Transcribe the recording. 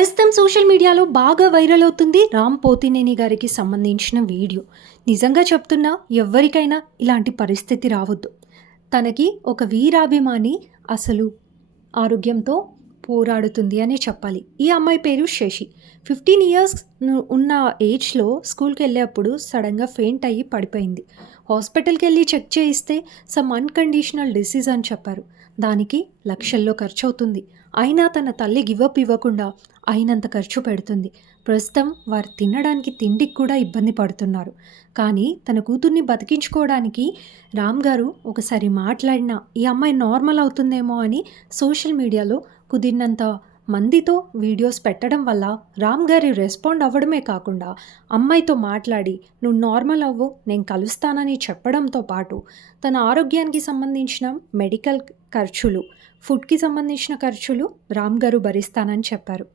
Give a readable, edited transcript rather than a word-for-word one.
ప్రస్తుతం సోషల్ మీడియాలో బాగా వైరల్ అవుతుంది రామ్ పోతినేని గారికి సంబంధించిన వీడియో. నిజంగా చెప్తున్నా, ఎవ్వరికైనా ఇలాంటి పరిస్థితి రావద్దు. తనకి ఒక వీరాభిమాని అసలు ఆరోగ్యంతో పోరాడుతుంది అనే చెప్పాలి. ఈ అమ్మాయి పేరు శశి. 15 ఇయర్స్ ఉన్న ఏజ్‌లో స్కూల్‌కెళ్ళేప్పుడు సడెన్‌గా ఫెయింట్ అయ్యి పడిపోయింది. హాస్పిటల్‌కెళ్ళి చెక్ చేయిస్తే సమ్ అన్‌కండీషనల్ డిసీజ్ అని చెప్పారు. దానికి లక్షల్లో ఖర్చవుతుంది. అయినా తన తల్లి గివ్ అప్ ఇవ్వకుండా అయినంత ఖర్చు పెడుతుంది. ప్రస్తుతం వారు తినడానికి తిండికి కూడా ఇబ్బంది పడుతున్నారు. కానీ తన కూతుర్ని బతికించుకోవడానికి రామ్ గారు ఒకసారి మాట్లాడినా ఈ అమ్మాయి నార్మల్ అవుతుందేమో అని సోషల్ మీడియాలో కుదిరినంత మందితో వీడియోస్ పెట్టడం వల్ల రామ్ గారి రెస్పాండ్ అవ్వడమే కాకుండా అమ్మాయితో మాట్లాడి నువ్వు నార్మల్ అవ్వు, నేను కలుస్తానని చెప్పడంతో పాటు తన ఆరోగ్యానికి సంబంధించిన మెడికల్ ఖర్చులు, ఫుడ్‌కి సంబంధించిన ఖర్చులు రామ్ గారు భరిస్తానని చెప్పారు.